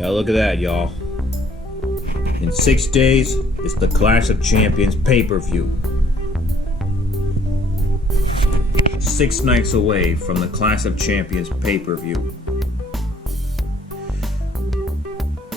Yeah, look at that, y'all. In 6 days, it's the Clash of Champions pay-per-view. 6 nights away from the Clash of Champions pay-per-view.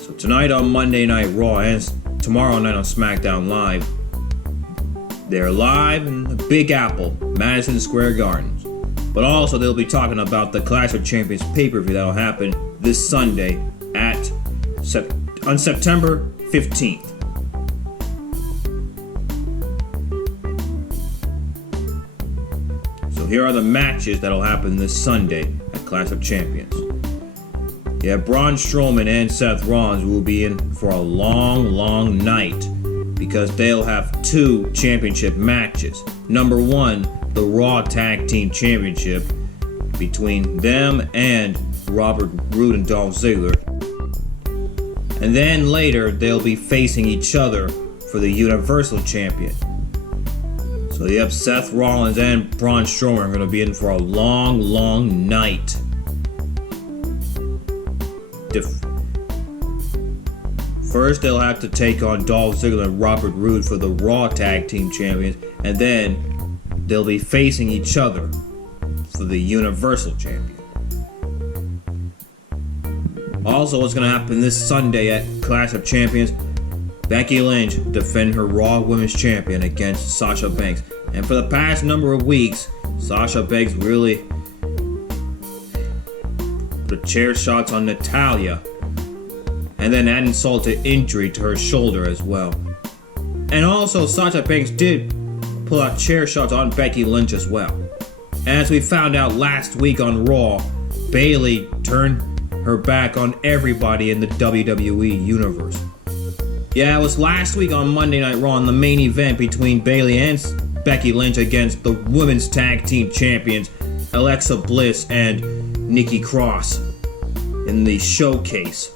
So tonight on Monday Night Raw and tomorrow night on Smackdown Live, they're live in the Big Apple, Madison Square Gardens. But also they'll be talking about the Clash of Champions pay-per-view that'll happen this Sunday on September 15th. So here are the matches that'll happen this Sunday at Clash of Champions. Yeah, Braun Strowman and Seth Rollins will be in for a long night because they'll have 2 championship matches. Number 1, the Raw Tag Team Championship between them and Roode and Dolph Ziggler. And then later, they'll be facing each other for the Universal Champion. So yep, Seth Rollins and Braun Strowman are going to be in for a long night. First, they'll have to take on Dolph Ziggler and Roode for the Raw Tag Team Champions. And then they'll be facing each other for the Universal Champion. Also, what's going to happen this Sunday at Clash of Champions, Becky Lynch defend her Raw Women's Champion against Sasha Banks. And for the past number of weeks, Sasha Banks really put chair shots on Natalya. And then add insult to injury to her shoulder as well. And also, Sasha Banks did pull out chair shots on Becky Lynch as well. As we found out last week on Raw, Bayley turned her back on everybody in the WWE universe. Yeah, it was last week on Monday Night Raw in the main event between Bayley and Becky Lynch against the Women's Tag Team Champions Alexa Bliss and Nikki Cross in the showcase.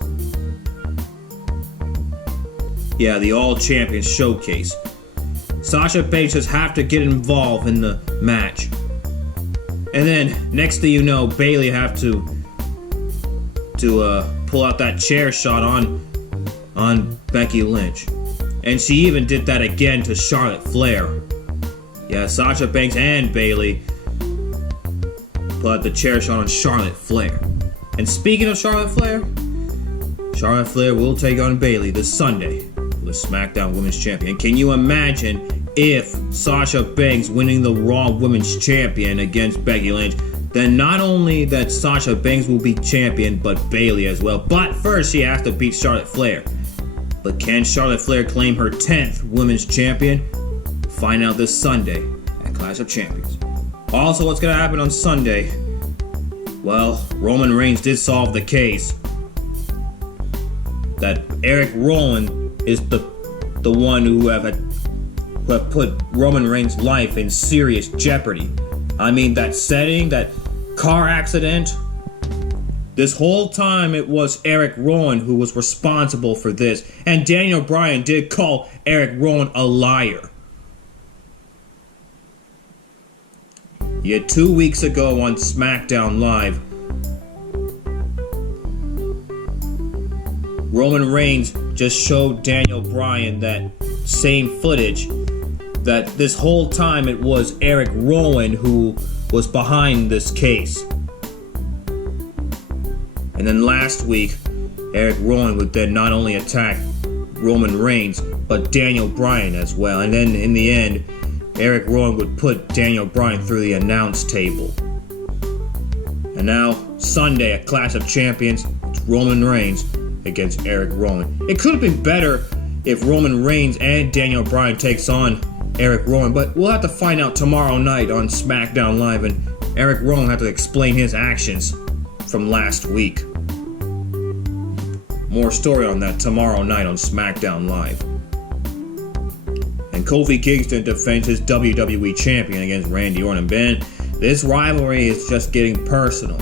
Yeah, the All Champions showcase. Sasha Banks just have to get involved in the match. And then, next thing you know, Bayley have to pull out that chair shot on Becky Lynch. And she even did that again to Charlotte Flair. Yeah, Sasha Banks and Bayley pull out the chair shot on Charlotte Flair. And speaking of Charlotte Flair will take on Bayley this Sunday, the SmackDown Women's Champion. Can you imagine if Sasha Banks winning the Raw Women's Champion against Becky Lynch? Then not only that Sasha Banks will be champion, but Bayley as well. But first, she has to beat Charlotte Flair. But can Charlotte Flair claim her 10th Women's Champion? We'll find out this Sunday at Clash of Champions. Also, what's going to happen on Sunday? Well, Roman Reigns did solve the case that Erick Rowan is the one who have put Roman Reigns' life in serious jeopardy. I mean, that setting, that car accident, this whole time it was Erick Rowan who was responsible for this. And Daniel Bryan did call Erick Rowan a liar. Yet 2 weeks ago on Smackdown Live, Roman Reigns just showed Daniel Bryan that same footage, that this whole time it was Erick Rowan who was behind this case. And then last week, Erick Rowan would then not only attack Roman Reigns, but Daniel Bryan as well. And then in the end, Erick Rowan would put Daniel Bryan through the announce table. And now, Sunday at Clash of Champions, it's Roman Reigns against Erick Rowan. It could have been better if Roman Reigns and Daniel Bryan takes on Erick Rowan, but we'll have to find out tomorrow night on SmackDown Live, and Erick Rowan will have to explain his actions from last week. More story on that tomorrow night on SmackDown Live. And Kofi Kingston defends his WWE Champion against Randy Orton. Ben, this rivalry is just getting personal.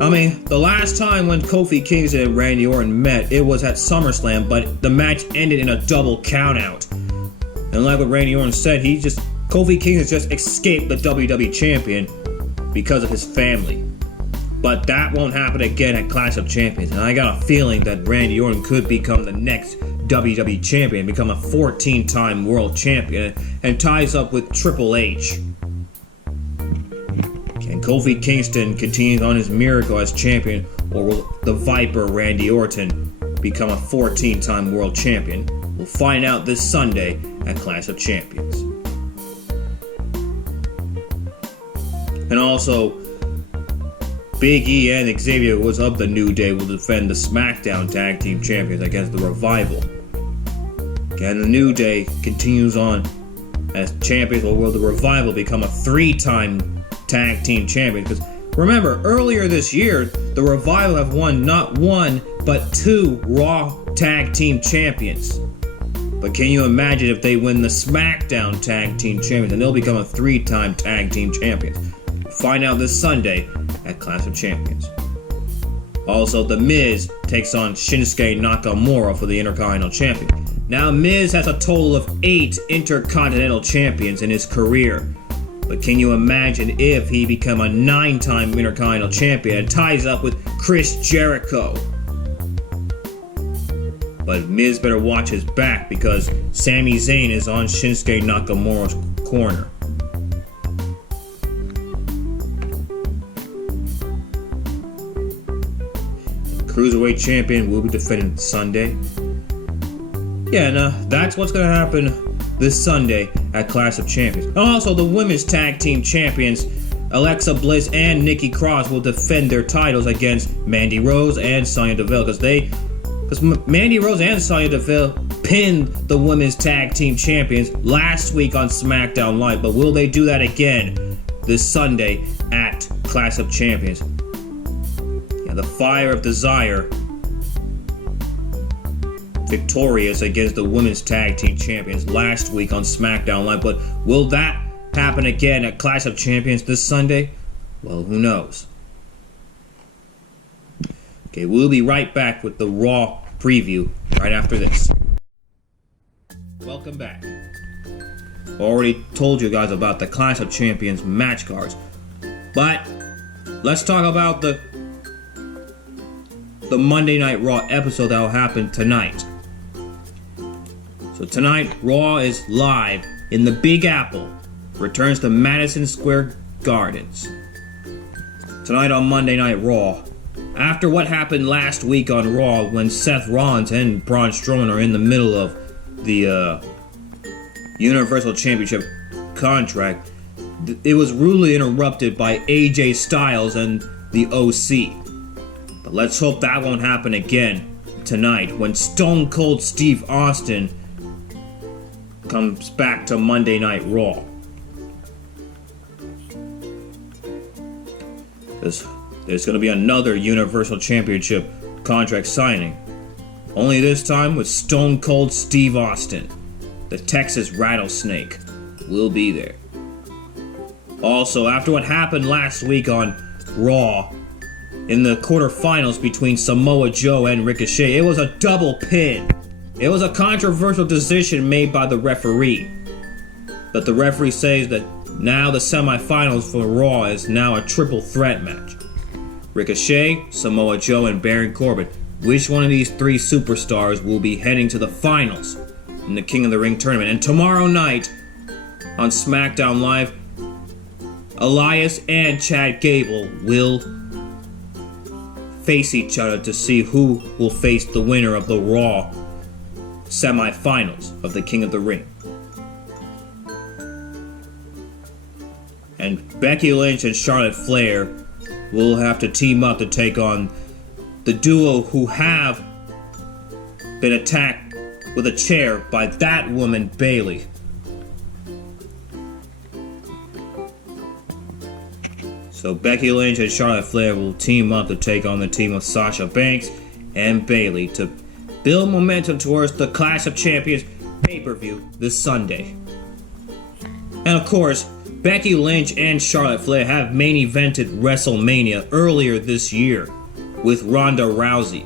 I mean, the last time when Kofi Kingston and Randy Orton met, it was at SummerSlam, but the match ended in a double countout. And like what Randy Orton said, Kofi Kingston just escaped the WWE Champion because of his family. But that won't happen again at Clash of Champions. And I got a feeling that Randy Orton could become the next WWE champion, become a 14-time world champion, and ties up with Triple H. Can Kofi Kingston continue on his miracle as champion, or will the Viper Randy Orton become a 14-time world champion? We'll find out this Sunday at Clash of Champions. And also, Big E and Xavier Woods of the New Day will defend the Smackdown Tag Team Champions against the Revival. And the New Day continues on as champions, or will the Revival become a 3-time Tag Team Champion? Because remember, earlier this year, the Revival have won not 1, but 2 Raw Tag Team Champions. But can you imagine if they win the Smackdown Tag Team Champions, and they'll become a 3-time Tag Team Champions? Find out this Sunday at Clash of Champions. Also, The Miz takes on Shinsuke Nakamura for the Intercontinental Champion. Now, Miz has a total of 8 Intercontinental Champions in his career. But can you imagine if he become a 9-time Intercontinental Champion and ties up with Chris Jericho? But Miz better watch his back, because Sami Zayn is on Shinsuke Nakamura's corner. Cruiserweight champion will be defended Sunday. Yeah, and that's what's going to happen this Sunday at Clash of Champions. And also, the women's tag team champions, Alexa Bliss and Nikki Cross, will defend their titles against Mandy Rose and Sonya Deville, because Mandy Rose and Sonya Deville pinned the women's tag team champions last week on SmackDown Live. But will they do that again this Sunday at Clash of Champions? The Fire of Desire victorious against the women's tag team champions last week on SmackDown Live, but will that happen again at Clash of Champions this Sunday? Well, who knows? Okay, we'll be right back with the Raw preview right after this. Welcome back. Already told you guys about the Clash of Champions match cards, but let's talk about the Monday Night Raw episode that will happen tonight. So tonight, Raw is live in the Big Apple. Returns to Madison Square Gardens. Tonight on Monday Night Raw. After what happened last week on Raw, when Seth Rollins and Braun Strowman are in the middle of the Universal Championship contract, it was rudely interrupted by AJ Styles and the OC. But let's hope that won't happen again tonight when Stone Cold Steve Austin comes back to Monday Night Raw. There's going to be another Universal Championship contract signing. Only this time with Stone Cold Steve Austin. The Texas Rattlesnake will be there. Also, after what happened last week on Raw, in the quarterfinals between Samoa Joe and Ricochet, it was a double pin. It was a controversial decision made by the referee. But the referee says that now the semifinals for Raw is now a triple threat match. Ricochet, Samoa Joe, and Baron Corbin. Which one of these 3 superstars will be heading to the finals in the King of the Ring tournament? And tomorrow night on SmackDown Live, Elias and Chad Gable will face each other to see who will face the winner of the Raw semifinals of the King of the Ring. And Becky Lynch and Charlotte Flair will have to team up to take on the duo who have been attacked with a chair by that woman, Bayley. So Becky Lynch and Charlotte Flair will team up to take on the team of Sasha Banks and Bayley to build momentum towards the Clash of Champions pay-per-view this Sunday. And of course, Becky Lynch and Charlotte Flair have main evented WrestleMania earlier this year with Ronda Rousey.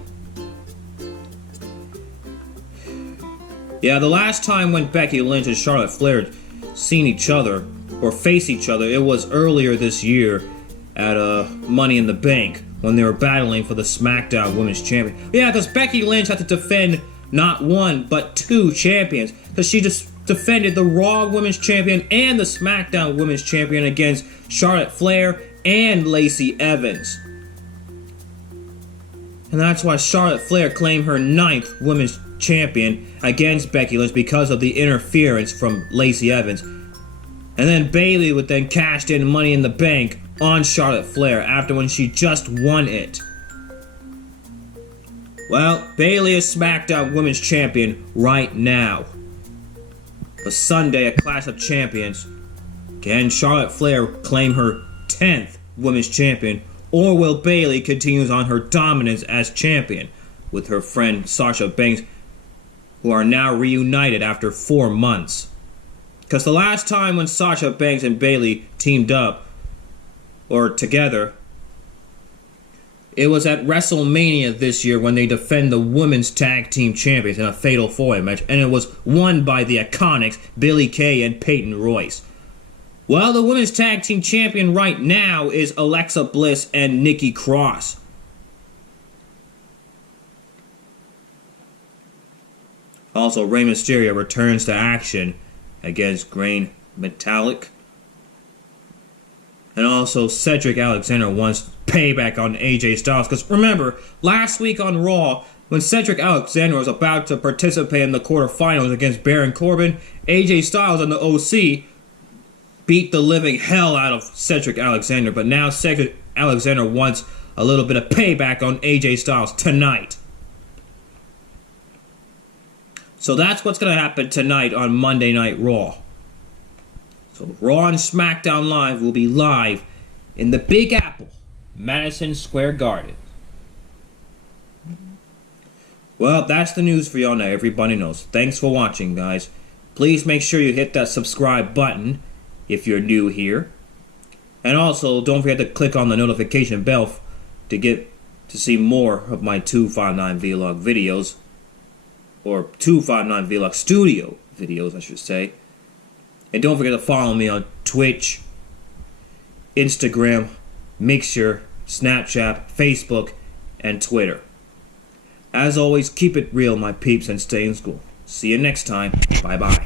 Yeah, the last time when Becky Lynch and Charlotte Flair seen each other or faced each other, it was earlier this year at Money in the Bank, when they were battling for the Smackdown Women's Champion. Yeah, because Becky Lynch had to defend not one, but 2 champions. Because she just defended the Raw Women's Champion and the Smackdown Women's Champion against Charlotte Flair and Lacey Evans. And that's why Charlotte Flair claimed her 9th Women's Champion against Becky Lynch because of the interference from Lacey Evans. And then Bayley would then cash in Money in the Bank on Charlotte Flair after when she just won it. Well, Bayley is SmackDown Women's Champion right now. But Sunday at Clash of Champions, can Charlotte Flair claim her 10th Women's Champion, or will Bayley continue on her dominance as champion with her friend Sasha Banks, who are now reunited after 4 months? Because the last time when Sasha Banks and Bayley teamed up, or together, it was at WrestleMania this year when they defend the Women's Tag Team Champions in a Fatal 4-Way match, and it was won by the Iconics, Billie Kay and Peyton Royce. Well, the Women's Tag Team Champion right now is Alexa Bliss and Nikki Cross. Also, Rey Mysterio returns to action against Grain Metallic. And also, Cedric Alexander wants payback on AJ Styles. Because remember, last week on Raw, when Cedric Alexander was about to participate in the quarterfinals against Baron Corbin, AJ Styles and the OC beat the living hell out of Cedric Alexander. But now Cedric Alexander wants a little bit of payback on AJ Styles tonight. So that's what's going to happen tonight on Monday Night Raw. So Raw and SmackDown Live will be live in the Big Apple, Madison Square Garden. Well, that's the news for y'all now. Everybody knows. Thanks for watching, guys. Please make sure you hit that subscribe button if you're new here. And also, don't forget to click on the notification bell to see more of my 259 Vlog videos. Or 259 Vlog Studio videos, I should say. And don't forget to follow me on Twitch, Instagram, Mixer, Snapchat, Facebook, and Twitter. As always, keep it real, my peeps, and stay in school. See you next time. Bye-bye.